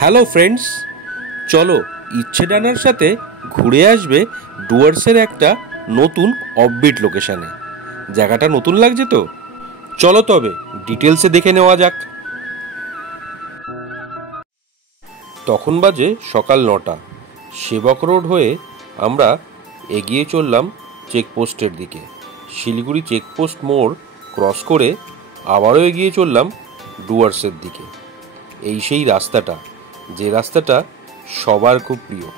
Hello friends, চলো ইচ্ছে ডানার সাথে ঘুরে আসবে ডুয়ার্সের একটা নতুন অফবিট লোকেশানে। জায়গাটা নতুন লাগছে তো, চলো তবে ডিটেলসে দেখে নেওয়া যাক। তখন বাজে সকাল 9টা। সেবক রোড হয়ে আমরা এগিয়ে চললাম চেকপোস্টের দিকে। শিলিগুড়ি চেকপোস্ট মোড় ক্রস করে আবারও এগিয়ে চললাম ডুয়ার্সের দিকে। এই সেই রাস্তাটা, যে রাস্তাটা সবার খুব প্রিয়।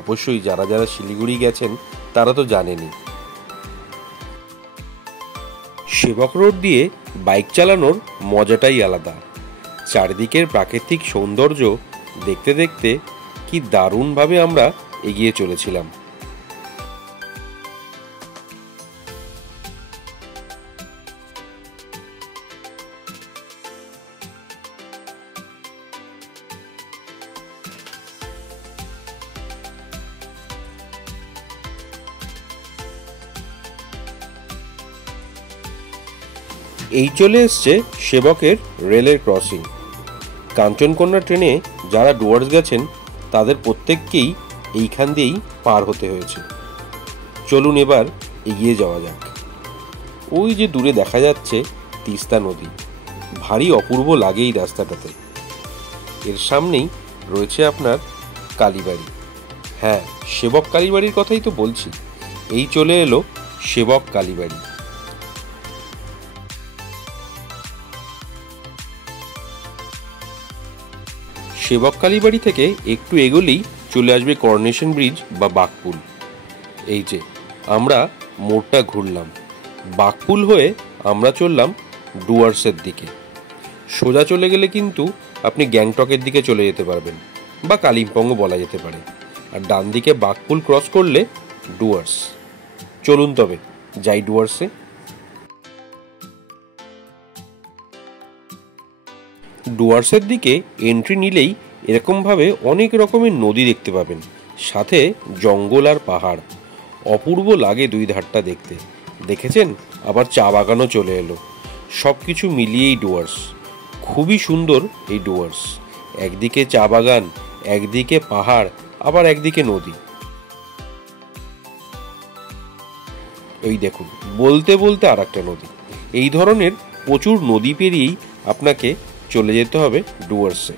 অবশ্যই যারা যারা শিলিগুড়ি গেছেন তারা তো জানেনই। সেবক রোড দিয়ে বাইক চালানোর মজাটাই আলাদা। চারিদিকের প্রাকৃতিক সৌন্দর্য দেখতে দেখতে কি দারুণভাবে আমরা এগিয়ে চলেছিলাম। এই চলে এসছে সেবকের রেলের ক্রসিং। কাঞ্চনকন্যা ট্রেনে যারা ডুয়ার্স গেছেন তাদের প্রত্যেককেই এইখান দিয়েই পার হতে হয়েছে। চলুন এবার এগিয়ে যাওয়া যাক। ওই যে দূরে দেখা যাচ্ছে তিস্তা নদী, ভারী অপূর্ব লাগে এই রাস্তাটাতে। এর সামনেই রয়েছে আপনার কালীবাড়ি। হ্যাঁ, সেবক কালীবাড়ির কথাই তো বলছি। এই চলে এলো সেবক কালীবাড়ি। সেবক কালীবাড়ি থেকে একটু এগোলেই চলে আসবে করোনেশন ব্রিজ বা বাঘপুল। এই যে আমরা মোড়টা ঘুরলাম, বাঘপুল হয়ে আমরা চললাম ডুয়ার্সের দিকে। সোজা চলে গেলে কিন্তু আপনি গ্যাংটকের দিকে চলে যেতে পারবেন, বা কালিম্পংও বলা যেতে পারে। আর ডান দিকে বাঘপুল ক্রস করলে ডুয়ার্স। চলুন তবে যাই ডুয়ার্সে। ডুয়ার্সের দিকে এন্ট্রি নিলেই এরকমভাবে অনেক রকমের নদী দেখতে পাবেন, সাথে জঙ্গল আর পাহাড়। অপূর্ব লাগে দুই ধারটা দেখতে। দেখেছেন, আবার চা বাগানও চলে এলো। সব কিছু মিলিয়েই ডুয়ার্স। খুবই সুন্দর এই ডুয়ার্স। একদিকে চা বাগান, একদিকে পাহাড়, আবার একদিকে নদী। ওই দেখুন, বলতে বলতে আর একটা নদী। এই ধরনের প্রচুর নদী পেরিয়েই আপনাকে চলে যেতে হবে ডুয়ার্সে।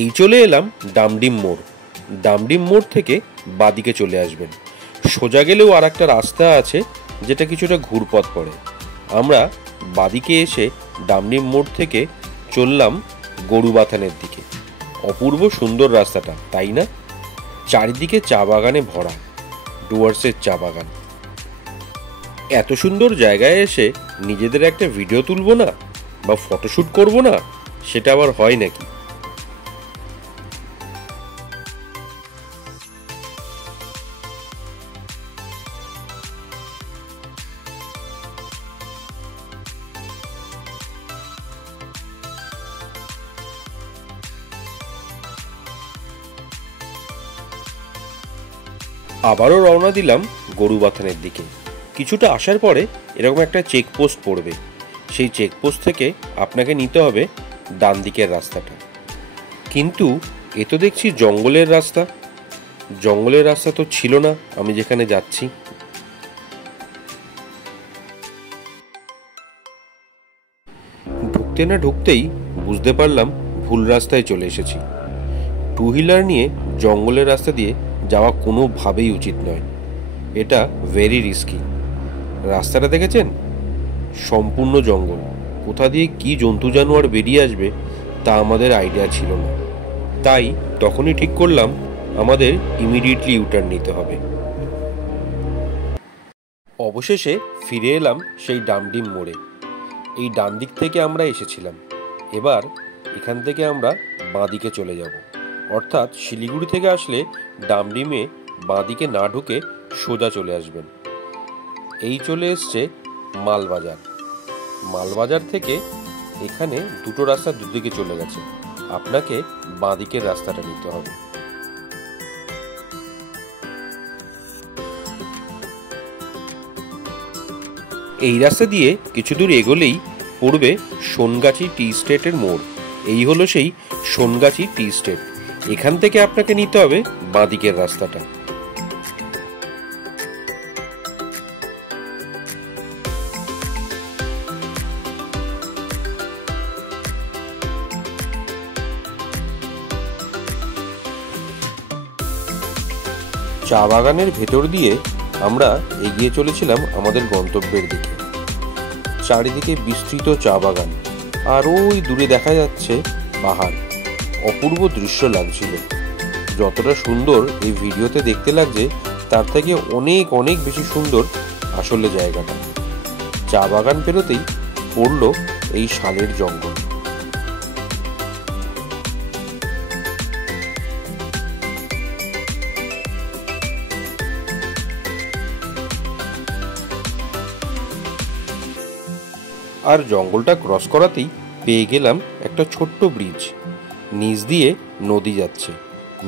এই চলে এলাম ডামডিম মোড়। ডামডিম মোড় থেকে বাদিকে চলে আসবেন। সোজা গেলেও আর একটা রাস্তা আছে যেটা কিছুটা ঘুরপথ পড়ে। আমরা বাদিকে এসে ডামডিম মোড় থেকে চললাম গরুবাথানের দিকে। অপূর্ব সুন্দর রাস্তাটা, তাই না? চারিদিকে চা বাগানে ভরা, ডুয়ার্সের চা বাগান। এত সুন্দর জায়গায় এসে নিজেদের একটা ভিডিও তুলবো না বা ফটোশ্যুট করবো না, সেটা আবার হয় নাকি? আবারও রওনা দিলাম গরুবাথানের দিকে। কিছুটা আসার পরে এরকম একটা চেকপোস্ট পড়বে। সেই চেকপোস্ট থেকে আপনাকে নিতে হবে ডান দিকের রাস্তাটা। কিন্তু এ তো দেখছি জঙ্গলের রাস্তা। জঙ্গলের রাস্তা তো ছিল না আমি যেখানে যাচ্ছি। ঢুকতে না ঢুকতেই বুঝতে পারলাম ভুল রাস্তায় চলে এসেছি। টু হুইলার নিয়ে জঙ্গলের রাস্তা দিয়ে যাওয়া কোনোভাবেই উচিত নয়। এটা ভেরি রিস্কি। রাস্তাটা দেখেছেন? সম্পূর্ণ জঙ্গল। কোথা দিয়ে কি জন্তু জানোয়ার বেরিয়ে আসবে তা আমাদের আইডিয়া ছিল না। তাই তখনই ঠিক করলাম আমাদের ইমিডিয়েটলি ইউটার্ন নিতে হবে। অবশেষে ফিরে এলাম সেই ডামডিম মোড়ে। এই ডান দিক থেকে আমরা এসেছিলাম। এবার এখান থেকে আমরা বাঁ দিকে চলে যাব। অর্থাৎ শিলিগুড়ি থেকে আসলে ডামডিমে বাঁ দিকে না ঢুকে সোজা চলে আসবেন। এই চলে এসছে মালবাজার। মালবাজার থেকে এখানে দুটো রাস্তা দুদিকে চলে গেছে। আপনাকে বাঁ দিকের রাস্তাটা নিতে হবে। এই রাস্তা দিয়ে কিছু দূর এগোলেই পড়বে সোনগাছি টি স্টেটের মোড়। এই হলো সেই সোনগাছি টি স্টেট। এখান থেকে আপনাকে নিতে হবে বাঁদিকের রাস্তাটা। চা বাগানের ভেতর দিয়ে আমরা এগিয়ে চলেছিলাম আমাদের গন্তব্যের দিকে। চারিদিকে বিস্তৃত চা বাগান, আর ওই দূরে দেখা যাচ্ছে পাহাড়। অপূর্ব দৃশ্য লাগছিল। যতটা সুন্দর এই ভিডিওতে দেখতে লাগছে তার থেকে অনেক অনেক বেশি সুন্দর আসলে জায়গাটা। চা বাগান পেরোতেই পড়ল এই শালের জঙ্গল। আর জঙ্গলটা ক্রস করাতেই পেয়ে গেলাম একটা ছোট্ট ব্রিজ। নিচ দিয়ে নদী যাচ্ছে।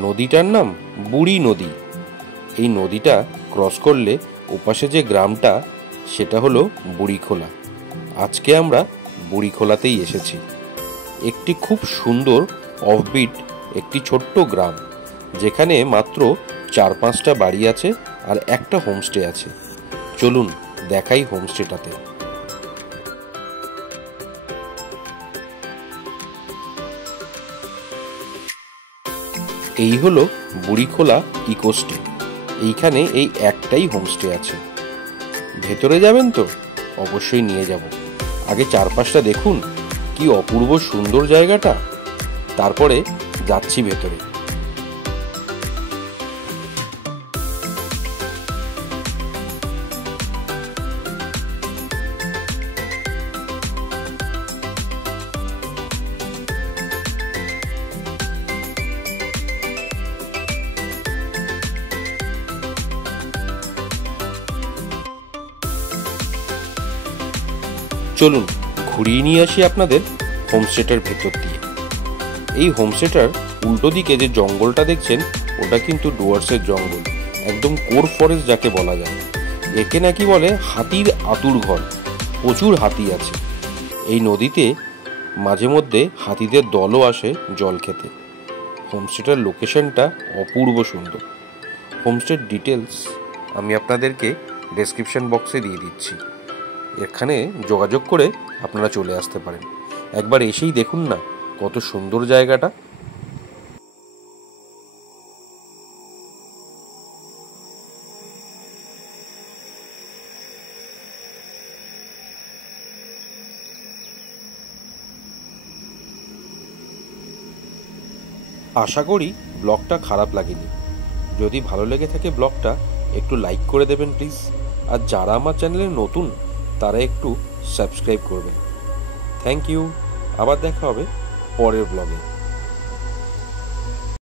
নদীটার নাম বুড়ি নদী। এই নদীটা ক্রস করলে ওপাশে যে গ্রামটা সেটা হলো বুড়িখোলা। আজকে আমরা বুড়িখোলাতেই এসেছি। একটি খুব সুন্দর অফবিট একটি ছোট্ট গ্রাম, যেখানে মাত্র 4-5টা বাড়ি আছে আর একটা হোমস্টে আছে। চলুন দেখাই হোমস্টেটাতে। এই হলো বুড়িখোলা ইকোস্টে। এইখানে এই একটাই হোমস্টে আছে। ভেতরে যাবেন তো? অবশ্যই নিয়ে যাব। আগে চারপাশটা দেখুন, কি অপূর্ব সুন্দর জায়গাটা। তারপরে যাচ্ছি ভেতরে। চলুন ঘুরিয়ে নিয়ে আসি আপনাদের হোমস্টেটার ভেতর দিয়ে। এই হোমস্টেটার উল্টো দিকে যে জঙ্গলটা দেখছেন ওটা কিন্তু ডুয়ার্সের জঙ্গল, একদম কোর ফরেস্ট যাকে বলা যায়। একে নাকি বলে হাতির আতুর ঘর। প্রচুর হাতি আছে। এই নদীতে মাঝে মধ্যে হাতিদের দলও আসে জল খেতে। হোমস্টেটার লোকেশনটা অপূর্ব সুন্দর। হোমস্টের ডিটেলস আমি আপনাদেরকে ডেসক্রিপশন বক্সে দিয়ে দিচ্ছি। এখানে যোগাযোগ করে আপনারা চলে আসতে পারেন। একবার এসেই দেখুন না কত সুন্দর জায়গাটা। আশা করি ব্লগটা খারাপ লাগেনি। যদি ভালো লেগে থাকে ব্লগটা একটু লাইক করে দেবেন প্লিজ। আর যারা আমার চ্যানেলে নতুন তারা একটু সাবস্ক্রাইব করবেন। Thank you. আবার দেখা হবে পরের ব্লগে।